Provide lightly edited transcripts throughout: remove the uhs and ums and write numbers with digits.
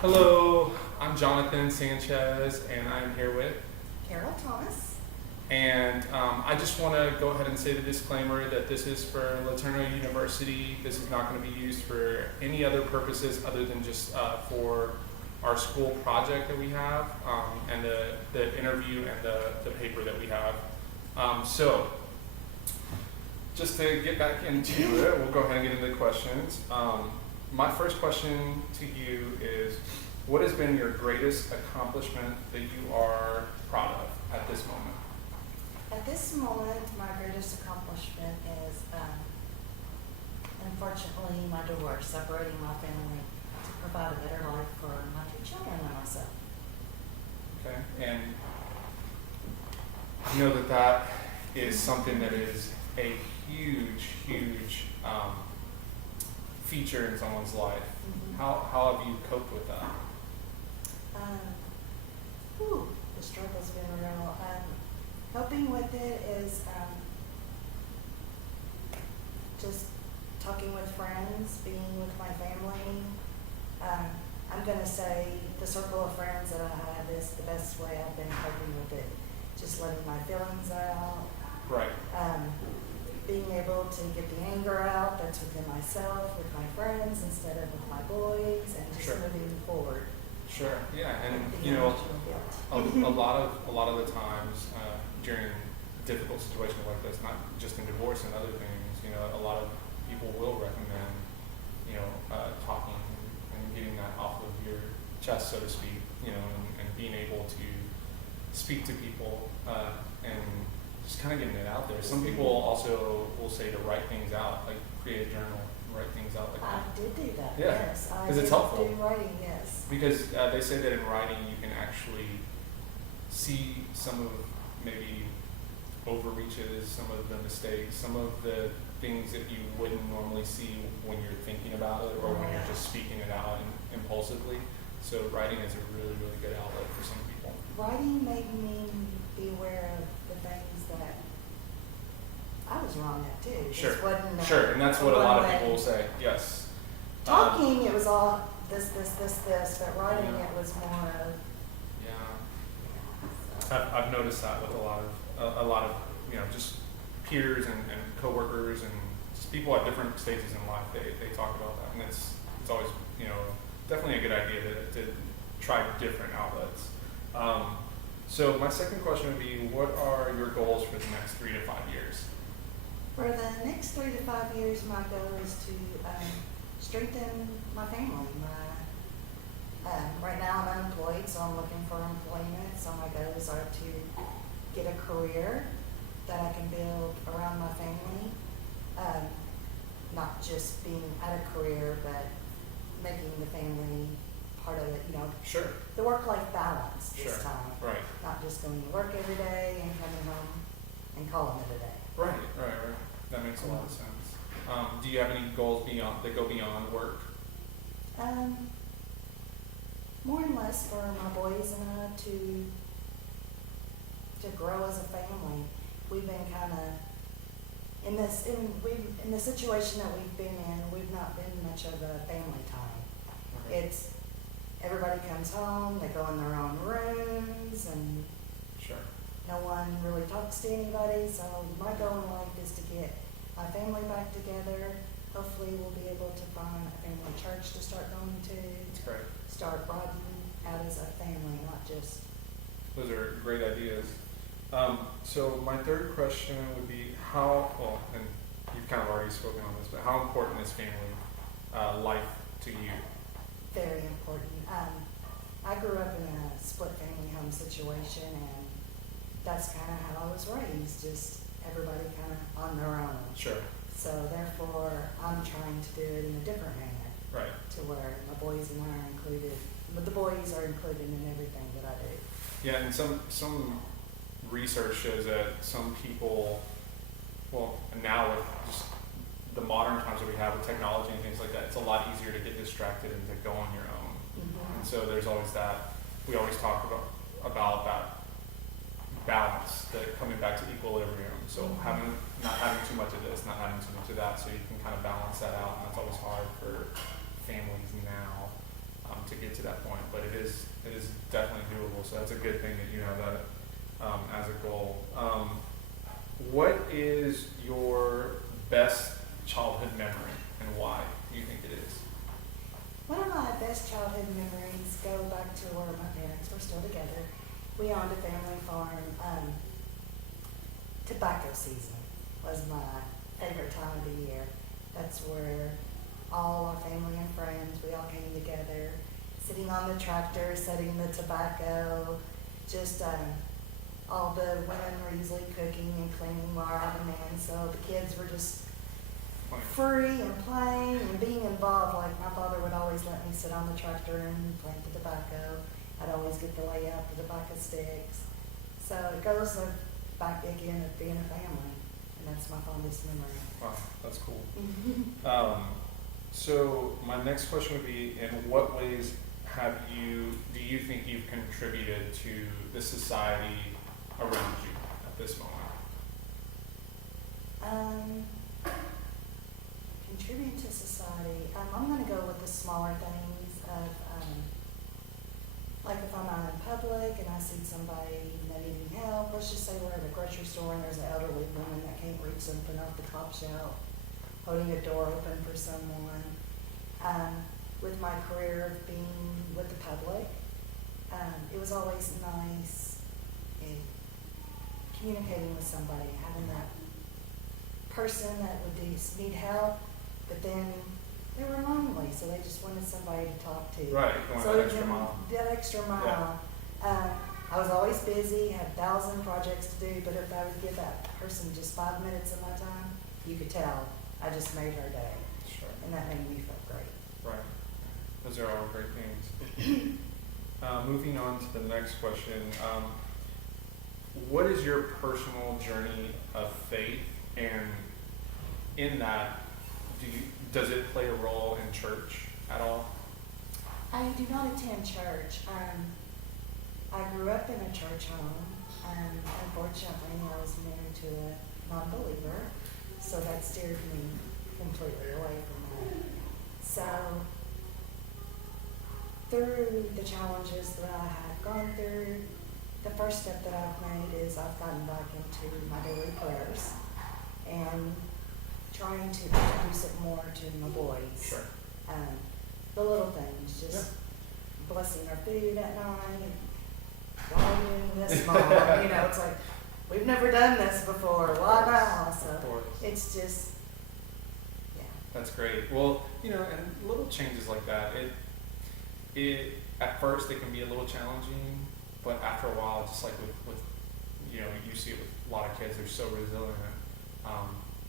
Hello, I'm Jonathan Sanchez, and I'm here with. Carol Thomas. And I just want to go ahead and say the disclaimer that this is for Laterno University. This is not going to be used for any other purposes other than just for our school project that we have, and the interview and the paper that we have. So, just to get back into it, we'll go ahead and get into the questions. My first question to you is, what has been your greatest accomplishment that you are proud of at this moment? At this moment, my greatest accomplishment is, unfortunately, my divorce, separating my family to provide a better life for my two children and myself. Okay, and I know that that is something that is a huge feature in someone's life. Mhm. How have you coped with that? The struggle's been real. Coping with it is just talking with friends, being with my family. I'm going to say the circle of friends that I have is the best way I've been coping with it. Just letting my feelings out. Right. Being able to get the anger out that's within myself, with my friends, instead of with my boys, and just Sure. moving forward. Sure. Yeah, and The you know, emotional guilt. a lot of the times during difficult situations like this, not just in divorce and other things, you know, a lot of people will recommend, you know, talking and getting that off of your chest, so to speak, you know, and being able to speak to people and just kind of getting it out there. Some people also will say to write things out, like create a journal, write things out like I that. did do that, Yeah, yes. I 'cause it's did helpful. do writing, yes. Because they say that in writing you can actually see some of maybe overreaches, some of the mistakes, some of the things that you wouldn't normally see when you're thinking about it or when you're just speaking it out impulsively. So writing is a really good outlet for some people. Writing made me be aware of the things that I was wrong at too. Sure, Just wasn't, sure, and that's what a lot of one-way. people will say. Yes. Talking, it was all this, but writing, Yeah. it was more of, Yeah, I've noticed that with a lot of you know, just peers and coworkers and just people at different stages in life. They talk about that, and it's always, you know, definitely a good idea to try different outlets. So my second question would be, what are your goals for the next 3 to 5 years? for the next 3 to 5 years, my goal is to strengthen my family. Right now I'm unemployed, so I'm looking for employment. So my goals are to get a career that I can build around my family. Not just being at a career, but making the family part of it, you know, Sure. the work-life balance this Sure. time. Right. Not just going to work every day and coming home and calling it a day. Right. That makes a lot of sense. Do you have any goals that go beyond work? More and less for my boys and I to grow as a family. We've been kind of in the situation that we've been in. We've not been much of a family time. It's everybody comes home, they go in their own rooms, and Sure. no one really talks to anybody. So my goal in life is to get my family back together. Hopefully we'll be able to find a family church to start going to. That's great. Start riding out as a family, not just. Those are great ideas. So my third question would be and you've kind of already spoken on this, but how important is family life to you? Very important. I grew up in a split family home situation, and that's kind of how I was raised, just everybody kind of on their own. Sure. So therefore, I'm trying to do it in a different manner, Right. to where my boys and I are included, but the boys are included in everything that I do. Yeah, and some research shows that some people, well, now with just the modern times that we have with technology and things like that, it's a lot easier to get distracted and to go on your own. And so there's always that. We always talk about that balance, that coming back to equilibrium. So not having too much of this, not having too much of that, so you can kind of balance that out. And that's always hard for families now to get to that point, but it is definitely doable. So that's a good thing that you have that as a goal. What is your best childhood memory and why do you think it is? One of my best childhood memories go back to where my parents were still together. We owned a family farm. Tobacco season was my favorite time of the year. That's where all our family and friends, we all came together, sitting on the tractor, setting the tobacco, just all the women were usually cooking and cleaning while I had a man, so the kids were just free and playing and being involved. Like my father would always let me sit on the tractor and plant the tobacco. I'd always get to lay out the tobacco sticks. So it goes back again of being a family, and that's my fondest memory. Wow, that's cool. So my next question would be, in what ways do you think you've contributed to the society around you at this moment? Contribute to society. I'm going to go with the smaller things of, like if I'm out in public and I see somebody that needing help, let's just say we're at a grocery store and there's an elderly woman that can't reach something off the top shelf, holding a door open for someone. With my career of being with the public, it was always nice in communicating with somebody, having that person that would need help, but then they were lonely, so they just wanted somebody to talk to. Right, going So that extra mile. that extra mile. I was always busy, had 1,000 projects to do, but if I would give that person just 5 minutes of my time, you could tell I just made her day, Sure. and that made me feel great. Right. Those are all great things. Moving on to the next question. What is your personal journey of faith, and in that, does it play a role in church at all? I do not attend church. I grew up in a church home. Unfortunately, I was married to a non-believer, so that steered me completely away from that. So, through the challenges that I have gone through, the first step that I've made is I've gotten back into my daily prayers and trying to introduce it more to my boys. Sure. The little things, just blessing our food at night. Why are you doing this, Mom? It's like, we've never done this before. Why now? So Of course. it's just, yeah. That's great. Well, and little changes like that, it at first it can be a little challenging, but after a while, just like with you see it with a lot of kids, they're so resilient.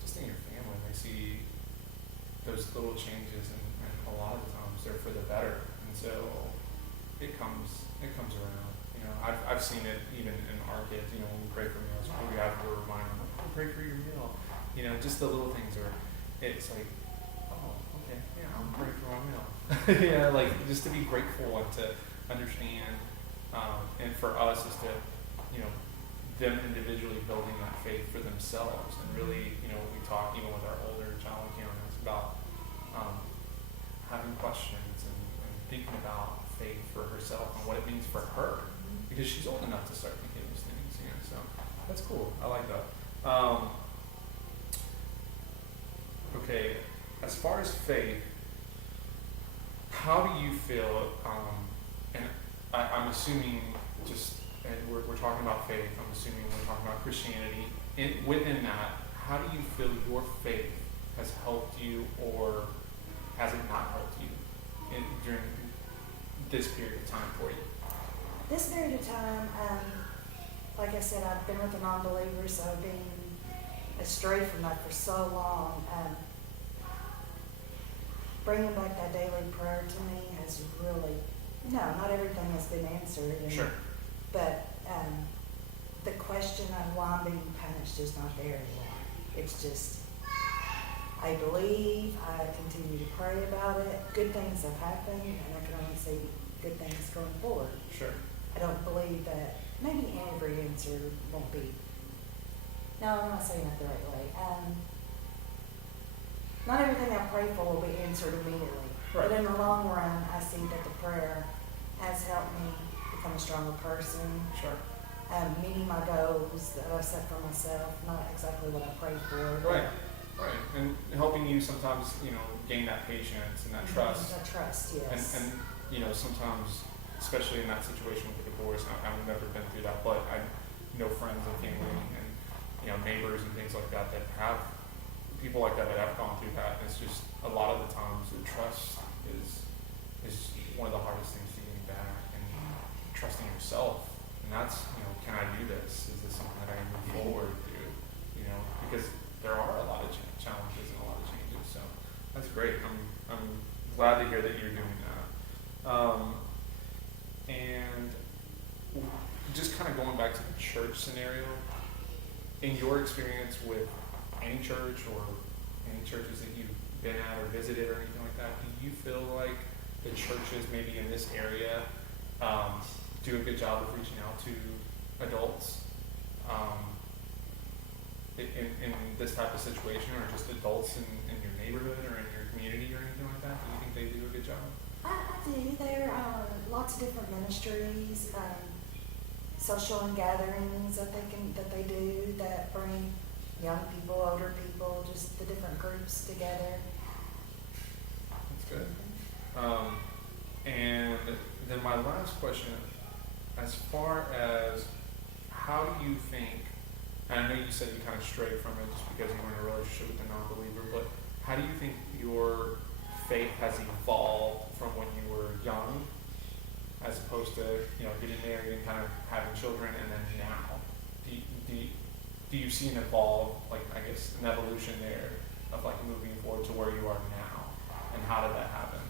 Just in your family, they see those little changes, and a lot of the times they're for the better, and so it comes around. I've seen it even in our kids. When we pray for meals, we have to remind them, pray for your meal. Just the little things are. It's like, oh, okay, yeah, I'm praying for my meal. Like just to be grateful and to understand, and for us is to, them individually building that faith for themselves, and really, we talk even with our older child parents about having questions and thinking about faith for herself and what it means for her, because she's old enough to start thinking those things. So that's cool. I like that. Okay, as far as faith, how do you feel? And I'm assuming and we're talking about faith. I'm assuming we're talking about Christianity. Within that, how do you feel your faith has helped you, or has it not helped you during this period of time for you? This period of time, like I said, I've been with a non-believer, so I've been astray from that for so long. Bringing back that daily prayer to me has really, not everything has been answered. Sure. But the question of why I'm being punished is not there anymore. It's just, I believe, I continue to pray about it. Good things have happened, and I can only see good things going forward. Sure. I don't believe that maybe every answer won't be. No, I'm not saying that the right way. Not everything I pray for will be answered immediately. Right. But in the long run, I see that the prayer has helped me become a stronger person. Sure. Meeting my goals that I set for myself, not exactly what I prayed for. But Right. Right. And helping you sometimes, gain that patience and that trust. That trust, yes. And sometimes, especially in that situation with the divorce, I've never been through that, but I know friends and family and neighbors and things like that have people like that have gone through that. And it's just a lot of the times the trust is one of the hardest things to gain back, and trusting yourself. And that's can I do this? Is this something that I can move forward through? Because there are a lot of challenges and a lot of changes. So that's great. I'm glad to hear that you're doing that. And just kind of going back to the church scenario, in your experience with any church or any churches that you've been at or visited or anything like that, do you feel like the churches maybe in this area do a good job of reaching out to adults in this type of situation, or just adults in your neighborhood or in your community or anything like that? Do you think they do a good job? I do. There are lots of different ministries, social gatherings that they do that bring young people, older people, just the different groups together. That's good. And then my last question, as far as how do you think, and I know you said you kind of strayed from it just because you were in a relationship with a non-believer, but how do you think your faith has evolved from when you were young, as opposed to getting married and kind of having children, and then now? Do you see an an evolution there of moving forward to where you are now, and how did that happen?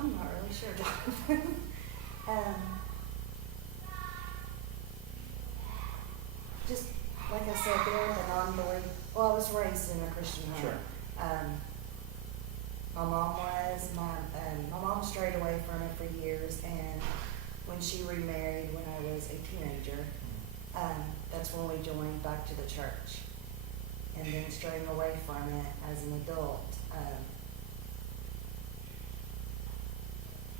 I'm not really sure, Jonathan. Just like I said, being with a non-believer. Well, I was raised in a Christian home. Sure. My mom was. My mom strayed away from it for years, and when she remarried when I was a teenager, that's when we joined back to the church. And then straying away from it as an adult,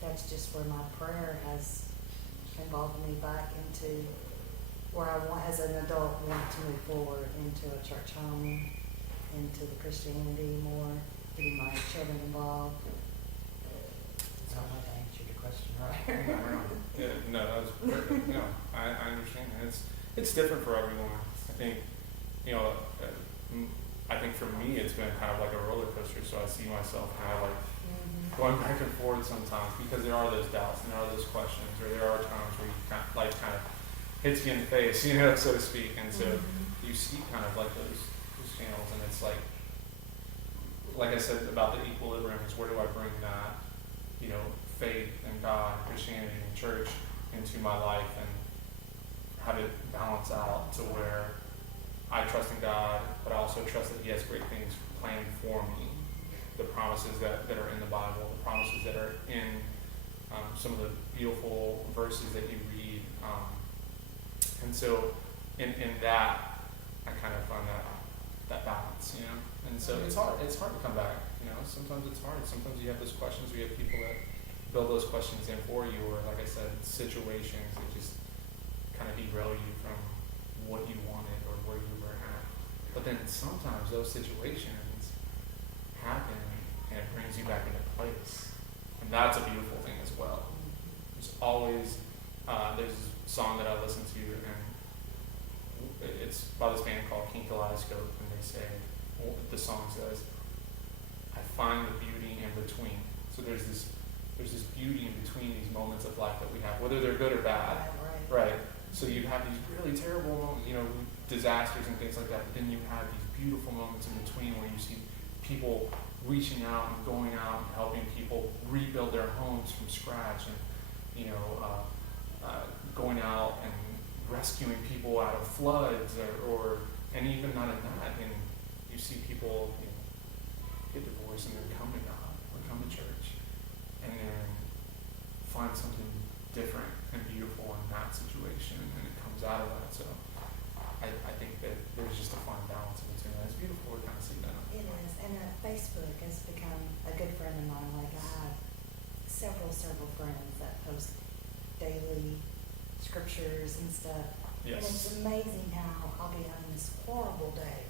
that's just where my prayer has involved me back into where I want, as an adult, want to move forward into a church home, into the Christianity more, getting my children involved. So I hope I answered your question right. Yeah, no, that was perfect. I understand. And it's different for everyone. I think, I think for me it's been kind of like a roller coaster. So I see myself kind of going back and forth sometimes, because there are those doubts and there are those questions, or there are times where you kind of hits you in the face, so to speak. And so you see kind of like those channels, and it's like I said about the equilibrium, is where do I bring that, faith in God, Christianity, and church into my life, and how to balance out to where I trust in God, but I also trust that He has great things planned for me. The promises that are in the Bible, the promises that are in some of the beautiful verses that you read. And so in that, I kind of find that balance, And so it's hard to come back, Sometimes it's hard. Sometimes you have those questions, or you have people that build those questions in for you, or like I said, situations that just kind of derail you from what you wanted or where you were at. But then sometimes those situations happen and it brings you back into place. And that's a beautiful thing as well. There's always, there's a song that I listen to, and it's by this band called King Kaleidoscope, and they say, the song says, I find the beauty in between. So there's this beauty in between these moments of life that we have, whether they're good or bad. Right. So you have these really terrible moments, disasters and things like that, but then you have these beautiful moments in between where you see people reaching out and going out and helping people rebuild their homes from scratch, and going out and rescuing people out of floods, and even not in that, and you see people get divorced and then come to God or come to church and then find something different and beautiful in that situation, and it comes out of that. So several friends that post daily scriptures and stuff. And Yes. it's amazing how I'll be having this horrible day.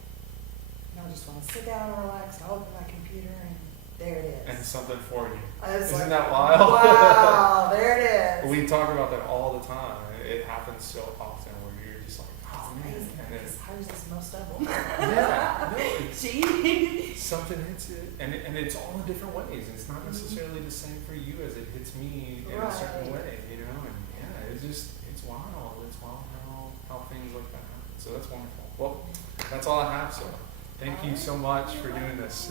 And I just want to sit down and relax, and I'll open my computer, and there it And is. something for you. It's Isn't like, that wild? wow, there it is. We talk about that all the time. It happens so often where you're just like, oh man, Amazing, and then because hers is most of them. yeah, no, it's, She. something hits it, and it's all in different ways. It's not necessarily the same for you as it hits me in a certain Right. way, you know. And yeah, it's wild. It's wild how things like that happen. So that's wonderful. Well, that's all I have. So thank you so much for doing this.